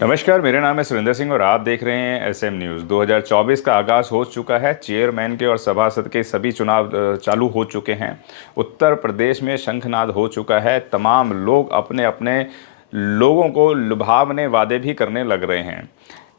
नमस्कार, मेरा नाम है सुरेंद्र सिंह और आप देख रहे हैं एसएम न्यूज़। 2024 का आगाज़ हो चुका है। चेयरमैन के और सभासद के सभी चुनाव चालू हो चुके हैं। उत्तर प्रदेश में शंखनाद हो चुका है। तमाम लोग अपने अपने लोगों को लुभावने वादे भी करने लग रहे हैं।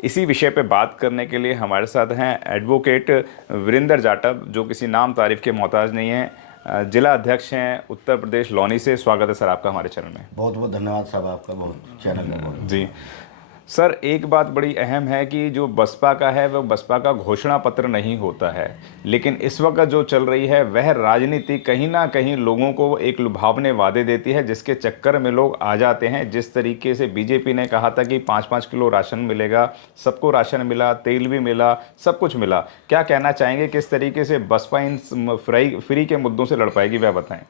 इसी विषय पे बात करने के लिए हमारे साथ हैं एडवोकेट वीरेंद्र जाटव, जो किसी नाम तारीफ के मोहताज नहीं हैं। जिला अध्यक्ष हैं उत्तर प्रदेश लौनी से। स्वागत है सर आपका हमारे चैनल में। बहुत बहुत धन्यवाद साहब आपका, बहुत चैनल में बहुत जी सर, एक बात बड़ी अहम है कि जो बसपा का है वह बसपा का घोषणा पत्र नहीं होता है, लेकिन इस वक्त जो चल रही है वह राजनीति कहीं ना कहीं लोगों को एक लुभावने वादे देती है, जिसके चक्कर में लोग आ जाते हैं। जिस तरीके से बीजेपी ने कहा था कि 5-5 किलो राशन मिलेगा, सबको राशन मिला, तेल भी मिला, सब कुछ मिला। क्या कहना चाहेंगे, किस तरीके से बसपा इन फ्री के मुद्दों से लड़ पाएगी, वह बताएं।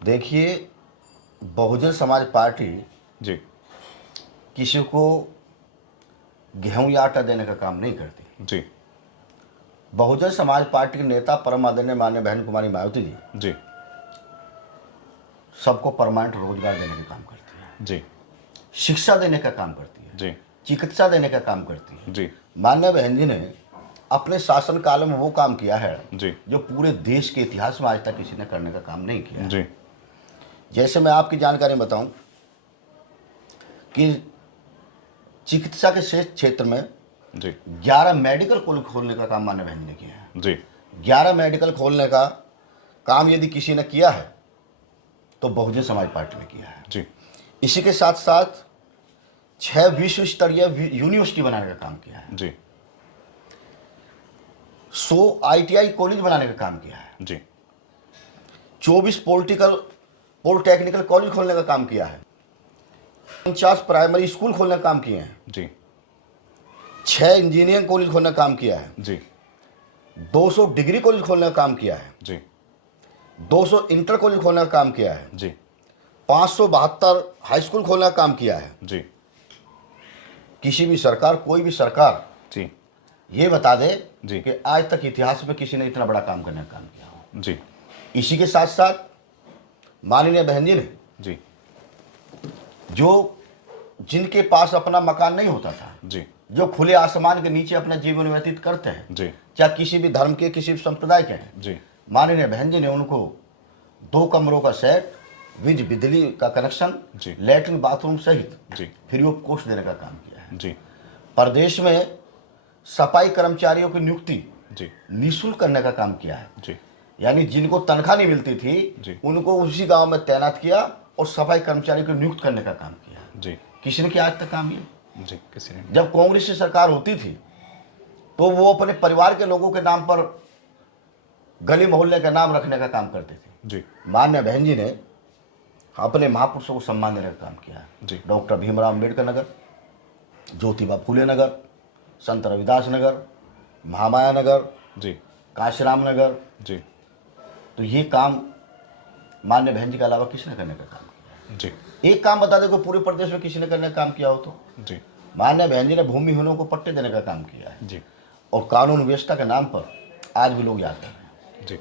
देखिए, बहुजन समाज पार्टी जी किसी को गेहूं या आटा देने का काम नहीं करती। जी बहुजन समाज पार्टी के नेता परम आदरणीय माननीय बहन कुमारी मायावती जी जी सबको परमानेंट रोजगार देने का काम करती है, जी शिक्षा देने का काम करती है, जी चिकित्सा देने का काम करती है। जी माननीय बहन जी ने अपने शासनकाल में वो काम किया है जी जो पूरे देश के इतिहास में आज तक किसी ने करने का काम नहीं किया है। जी जैसे मैं आपकी जानकारी बताऊं कि चिकित्सा के क्षेत्र में जी 11 मेडिकल कॉलेज खोलने का काम माननीय बहन ने किया है। जी 11 मेडिकल खोलने का काम यदि किसी ने किया है तो बहुजन समाज पार्टी ने किया है। जी इसी के साथ साथ 6 विश्व स्तरीय यूनिवर्सिटी बनाने का काम किया है, जी 100 आईटीआई कॉलेज बनाने का काम किया है, जी 24 पॉलिटेक्निकल कॉलेज खोलने का काम किया है, 49 प्राइमरी स्कूल खोलने का काम किए हैं, जी 6 इंजीनियरिंग कॉलेज खोलने का काम किया है, जी 200 डिग्री कॉलेज खोलने का काम किया है, जी 200 इंटर कॉलेज खोलने का काम किया है, जी 572 हाई स्कूल खोलने का काम किया है। जी किसी भी सरकार, कोई भी सरकार जी ये बता दे जी कि आज तक इतिहास में किसी ने इतना बड़ा काम करने का काम किया हो। जी इसी के साथ साथ माननीय बहन जी ने जी जो जिनके पास अपना मकान नहीं होता था, जी जो खुले आसमान के नीचे अपना जीवन व्यतीत करते हैं, जी चाहे किसी भी धर्म के, किसी भी संप्रदाय के हैं, जी माननीय बहन जी ने उनको 2 कमरों का सेट विद बिजली का कनेक्शन, जी लैट्रिन बाथरूम सहित जी फ्री ऑफ कॉस्ट देने का काम किया है। जी प्रदेश में सफाई कर्मचारियों की नियुक्ति जी निःशुल्क करने का काम किया है। जी यानी जिनको तनख्वाह नहीं मिलती थी जी उनको उसी गांव में तैनात किया और सफाई कर्मचारियों को नियुक्त करने का काम किया। जी किसी ने किया आज तक काम ये? जी किसी ने जब कांग्रेस की सरकार होती थी तो वो अपने परिवार के लोगों के नाम पर गली मोहल्ले का नाम रखने का काम करते थे। जी माननीय बहन जी ने अपने महापुरुषों को सम्मान देने का काम किया है। जी डॉक्टर भीमराव अम्बेडकर नगर, ज्योतिबा फूले नगर, संत रविदास नगर, महामाया नगर, जी काशीराम नगर। जी तो ये काम माननीय बहन जी के अलावा किसने करने का काम किया? जी एक काम बता दे कोई पूरे प्रदेश में किसी ने करने का काम किया हो तो? जी माननीय बहन जी ने भूमिहीनों को पट्टे देने का काम किया है जी और कानून व्यवस्था के नाम पर आज भी लोग याद कर रहे हैं। जी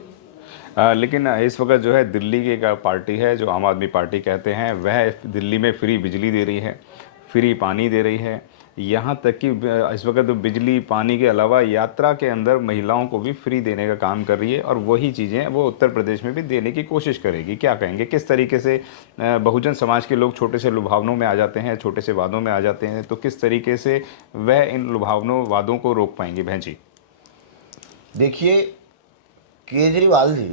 लेकिन इस वक्त जो है दिल्ली की एक पार्टी है जो आम आदमी पार्टी कहते हैं, वह दिल्ली में फ्री बिजली दे रही है, फ्री पानी दे रही है। यहाँ तक कि इस वक्त तो बिजली पानी के अलावा यात्रा के अंदर महिलाओं को भी फ्री देने का काम कर रही है, और वही चीज़ें वो उत्तर प्रदेश में भी देने की कोशिश करेगी। क्या कहेंगे, किस तरीके से बहुजन समाज के लोग छोटे से लुभावनों में आ जाते हैं, छोटे से वादों में आ जाते हैं, तो किस तरीके से वह इन लुभावनों वादों को रोक पाएंगी बहन जी? देखिए, केजरीवाल जी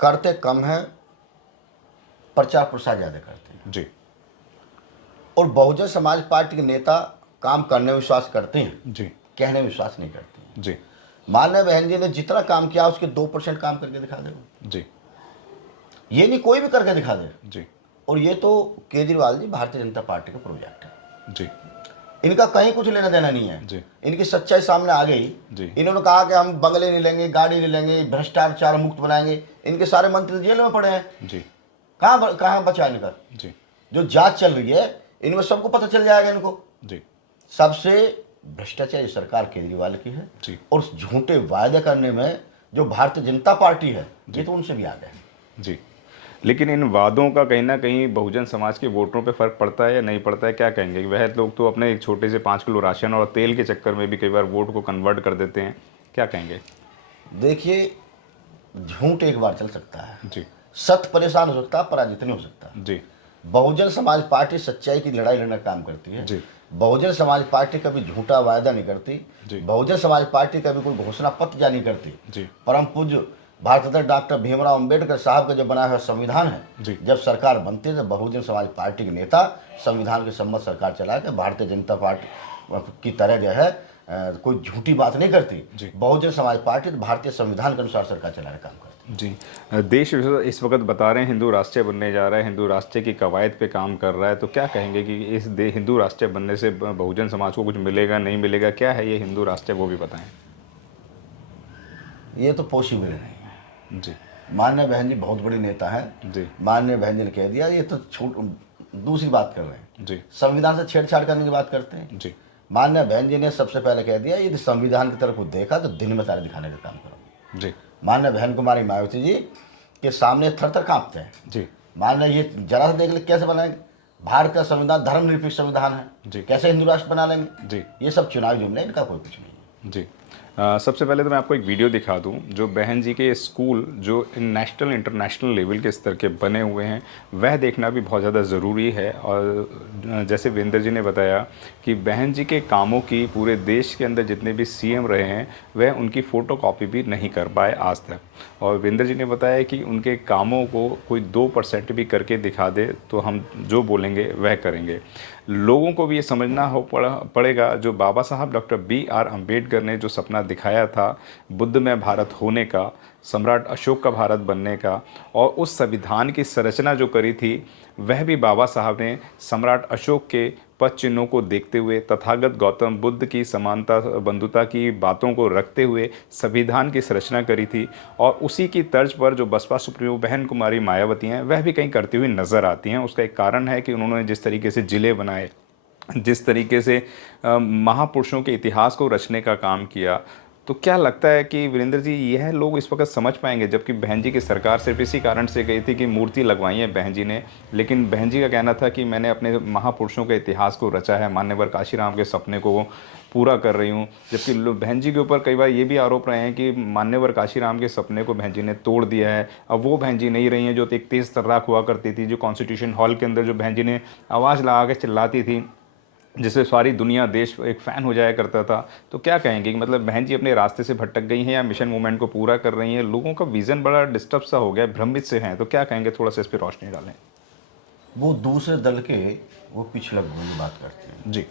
करते कम है, प्रचार प्रसार ज़्यादा करते हैं। जी और बहुजन समाज पार्टी के नेता काम करने में विश्वास करते हैं, जी कहने में विश्वास नहीं करते हैं। जी माननीय बहन जी ने जितना काम किया उसके 2% काम करके दिखा दे। जी ये नहीं कोई भी करके दिखा दे। जी और ये तो केजरीवाल जी भारतीय जनता पार्टी का प्रोजेक्ट है, जी इनका कहीं कुछ लेना देना नहीं है। जी इनकी सच्चाई सामने आ गई। जी इन्होंने कहा कि हम बंगले नहीं लेंगे, गाड़ी नहीं लेंगे, भ्रष्टाचार मुक्त बनाएंगे। इनके सारे मंत्री जेल में पड़े हैं। जी कहाँ कहाँ बचा इनका? जी जो जांच चल रही है इनमें सबको पता चल जाएगा इनको। जी सबसे भ्रष्टाचारी सरकार केजरीवाल की है। जी और झूठे वायदे करने में जो भारतीय जनता पार्टी है ये तो उनसे भी आगे है। जी लेकिन इन वादों का कहीं ना कहीं बहुजन समाज के वोटरों पे फर्क पड़ता है या नहीं पड़ता है, क्या कहेंगे? वह लोग तो अपने एक छोटे से 5 किलो राशन और तेल के चक्कर में भी कई बार वोट को कन्वर्ट कर देते हैं, क्या कहेंगे? देखिए, झूठ एक बार चल सकता है, जी। सत्य परेशान हो सकता है, पराजित नहीं हो सकता। जी। बहुजन समाज पार्टी सच्चाई की लड़ाई लड़ने का काम करती है। जी। बहुजन समाज पार्टी कभी झूठा वायदा नहीं करती। जी। बहुजन समाज पार्टी कभी कोई घोषणा पत्र जारी करती। जी। परम पूज्य भारतरत्न डॉक्टर भीमराव अंबेडकर साहब का जो बनाया हुआ संविधान जी। है, जब सरकार बनती है तो बहुजन समाज पार्टी के नेता संविधान के सम्मत सरकार चला के भारतीय जनता पार्टी की तरह जो है कोई झूठी बात नहीं करती। बहुजन समाज पार्टी तो भारतीय संविधान के अनुसार सरकार चलाने का काम करती है। जी। देश इस वक्त बता रहे हैं हिंदू राष्ट्रीय बनने जा रहा है, हिंदू राष्ट्रीय की कवायद पे काम कर रहा है, तो क्या कहेंगे कि इस हिंदू राष्ट्रीय बनने से बहुजन समाज को कुछ मिलेगा, नहीं मिलेगा? क्या है ये हिंदू राष्ट्रीय, वो भी बताएं। ये तो पॉसिबल नहीं है जी। माननीय बहन जी बहुत बड़ी नेता है जी। माननीय बहन जी ने कह दिया, ये तो दूसरी बात कर रहे हैं। जी। संविधान से छेड़छाड़ करने की बात करते हैं। जी। माननीय बहन जी ने सबसे पहले कह दिया, यदि संविधान की तरफ को देखा तो दिन में तारे दिखाने का काम करो। जी। माननीय बहन कुमारी मायावती जी के सामने थर थर कांपते हैं। जी। माननीय ये जरा सा देख ले कैसे बनाएंगे, भारत का संविधान धर्मनिरपेक्ष संविधान है, जी। कैसे हिंदू राष्ट्र बना लेंगे? जी। ये सब चुनावी जुमले, इनका कोई कुछ नहीं है। जी। सबसे पहले तो मैं आपको एक वीडियो दिखा दूं, जो बहन जी के स्कूल जो नेशनल इंटरनेशनल लेवल के स्तर के बने हुए हैं, वह देखना भी बहुत ज़्यादा ज़रूरी है। और जैसे वीरेंद्र जी ने बताया कि बहन जी के कामों की पूरे देश के अंदर जितने भी सीएम रहे हैं, वह उनकी फ़ोटो कॉपी भी नहीं कर पाए आज तक। और वीरेंद्र जी ने बताया कि उनके कामों को कोई 2% भी करके दिखा दे तो हम जो बोलेंगे वह करेंगे। लोगों को भी ये समझना पड़ेगा, जो बाबा साहब डॉक्टर B.R. अम्बेडकर ने जो सपना दिखाया था बुद्धमय भारत होने का, सम्राट अशोक का भारत बनने का, और उस संविधान की संरचना जो करी थी, वह भी बाबा साहब ने सम्राट अशोक के पद चिन्हों को देखते हुए, तथागत गौतम बुद्ध की समानता बंधुता की बातों को रखते हुए संविधान की संरचना करी थी। और उसी की तर्ज पर जो बसपा सुप्रीमो बहन कुमारी मायावती हैं, वह भी कहीं करती हुई नज़र आती हैं। उसका एक कारण है कि उन्होंने जिस तरीके से ज़िले बनाए, जिस तरीके से महापुरुषों के इतिहास को रचने का काम किया, तो क्या लगता है कि वीरेंद्र जी यह लोग इस वक्त समझ पाएंगे? जबकि बहन जी की सरकार सिर्फ इसी कारण से गई थी कि मूर्ति लगवाई है बहन जी ने, लेकिन बहन जी का कहना था कि मैंने अपने महापुरुषों के इतिहास को रचा है, मान्यवर काशीराम के सपने को पूरा कर रही हूँ। जबकि बहन जी के ऊपर कई बार ये भी आरोप रहे हैं कि मान्यवर काशीराम के सपने को बहन जी ने तोड़ दिया है। अब वो बहन जी नहीं रही हैं जो एक तेज़ तर्राक हुआ करती थी, जो कॉन्स्टिट्यूशन हॉल के अंदर जो बहन जी ने आवाज़ लगा के चिल्लाती थी, जिससे सारी दुनिया देश एक फ़ैन हो जाया करता था। तो क्या कहेंगे कि मतलब बहन जी अपने रास्ते से भटक गई हैं या मिशन मूवमेंट को पूरा कर रही हैं? लोगों का विज़न बड़ा डिस्टर्ब सा हो गया, भ्रमित से हैं, तो क्या कहेंगे? थोड़ा सा इस पर रोशनी डालें। वो दूसरे दल के वो पिछले की बात करते हैं। जी।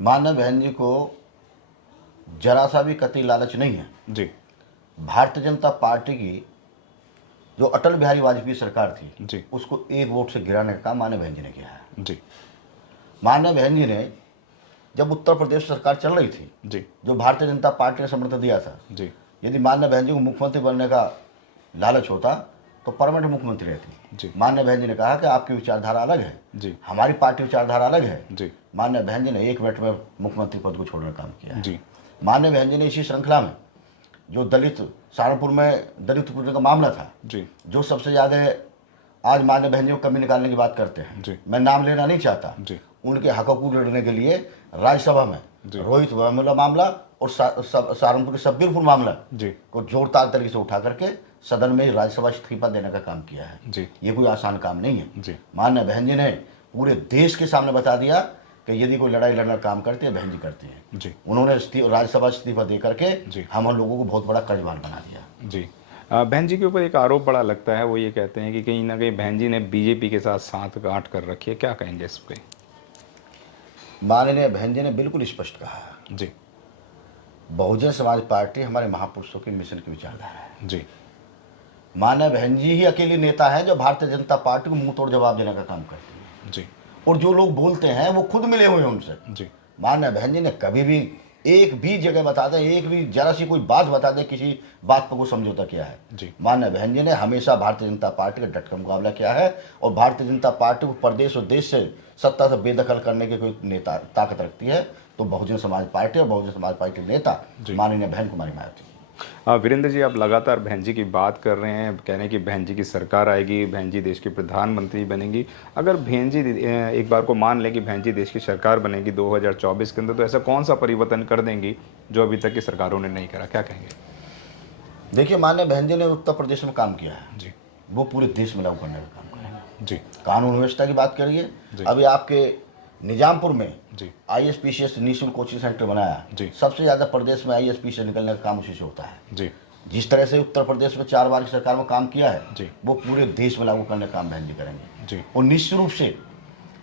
माननीय बहन जी को जरा सा भी कतई लालच नहीं है। जी। भारतीय जनता पार्टी की जो अटल बिहारी वाजपेयी सरकार थी, जी। उसको एक वोट से गिराने का काम माननीय बहन जी ने किया है। जी। माननीय बहन जी ने जब उत्तर प्रदेश सरकार चल रही थी, जी। जो भारतीय जनता पार्टी ने समर्थन दिया था, जी। यदि माननीय बहन जी को मुख्यमंत्री बनने का लालच होता तो परमानेंट मुख्यमंत्री रहती। जी। माननीय बहन जी ने कहा कि आपकी विचारधारा अलग है, जी। हमारी पार्टी विचारधारा अलग है। जी। माननीय बहन जी ने 1 मिनट में मुख्यमंत्री पद को छोड़ने का काम किया है। जी। माननीय बहन जी ने इसी श्रृंखला में जो दलित सहारनपुर में दलित उत्पीड़न का मामला था, जी। जो सबसे ज़्यादा आज माननीय बहन जी को कमी निकालने की बात करते हैं, जी। मैं नाम लेना नहीं चाहता, जी। उनके हकों लड़ने के लिए राज्यसभा में जी। रोहित वेमुला मामला और सहारनपुर के सब्बीरपुर मामला जी। को जोरदार तरीके से उठा करके सदन में राज्यसभा इस्तीफा देने का काम किया है। जी। ये कोई आसान काम नहीं है। जी। माननीय बहन जी ने पूरे देश के सामने बता दिया कि यदि कोई लड़ाई लड़ना काम करती है, बहन जी करती है। जी। उन्होंने राज्यसभा इस्तीफा दे करके जी। हम लोगों को बहुत बड़ा कर्जबान बना दिया। जी। बहन जी के ऊपर एक आरोप बड़ा लगता है, वो ये कहते हैं कि कहीं ना कहीं बहन जी ने बीजेपी के साथ साठगांठ कर रखी है, क्या कहेंगे इस पर? माननीय बहन जी ने बिल्कुल स्पष्ट कहा है, जी। बहुजन समाज पार्टी हमारे महापुरुषों के मिशन की विचारधारा है। जी। माननीय बहन जी ही अकेली नेता है जो भारतीय जनता पार्टी को मुंह तोड़ जवाब देने का काम करती है। जी। और जो लोग बोलते हैं वो खुद मिले हुए हैं उनसे। जी। माननीय बहन जी ने कभी भी एक भी जगह बता दें, एक भी जरा सी कोई बात बता दें, किसी बात पर कोई समझौता किया है? जी। माननीय बहन जी ने हमेशा भारतीय जनता पार्टी का डट कर मुकाबला किया है और भारतीय जनता पार्टी को प्रदेश और देश से सत्ता से बेदखल करने की कोई नेता ताकत रखती है तो बहुजन समाज पार्टी और बहुजन समाज पार्टी के नेता माननीय बहन कुमारी मायावती। वीरेंद्र जी, आप लगातार बहन जी की बात कर रहे हैं, कह रहे हैं कि बहन जी की सरकार आएगी, बहन जी देश की प्रधानमंत्री बनेंगी। अगर बहन जी एक बार को मान लें कि बहन जी देश की सरकार बनेगी 2024 के अंदर, तो ऐसा कौन सा परिवर्तन कर देंगी जो अभी तक की सरकारों ने नहीं करा, क्या कहेंगे? देखिए, माननीय बहन जी ने उत्तर प्रदेश में काम किया है, जी। वो पूरे देश में लागू करने का काम करेंगे। जी। कानून व्यवस्था की बात करिए, जी। अभी आपके निजामपुर में जी। ISPCS निःशुल्क कोचिंग सेंटर बनाया। जी। सबसे ज़्यादा प्रदेश में ISPCS निकलने का काम उसी से होता है। जी। जिस तरह से उत्तर प्रदेश में 4 बार की सरकार में काम किया है, जी। वो पूरे देश में लागू करने का काम बहन जी करेंगे। जी। और निश्चित रूप से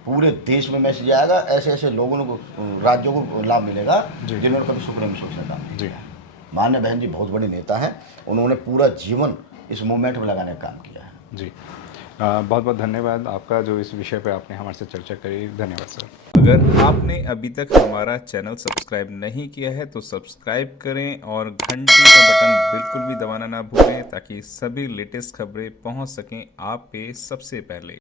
पूरे देश में मैसेज आएगा, ऐसे ऐसे लोगों को, राज्यों को लाभ मिलेगा जिन्होंने कभी सुप्रीम कोर्ट से काम जी। किया है। माननीय बहन जी बहुत बड़ी नेता है, उन्होंने पूरा जीवन इस मूवमेंट में लगाने का काम किया है। जी। बहुत बहुत धन्यवाद आपका, जो इस विषय पे आपने हमारे से चर्चा करी। धन्यवाद सर। अगर आपने अभी तक हमारा चैनल सब्सक्राइब नहीं किया है तो सब्सक्राइब करें और घंटी का बटन बिल्कुल भी दबाना ना भूलें, ताकि सभी लेटेस्ट खबरें पहुंच सकें आप पे सबसे पहले।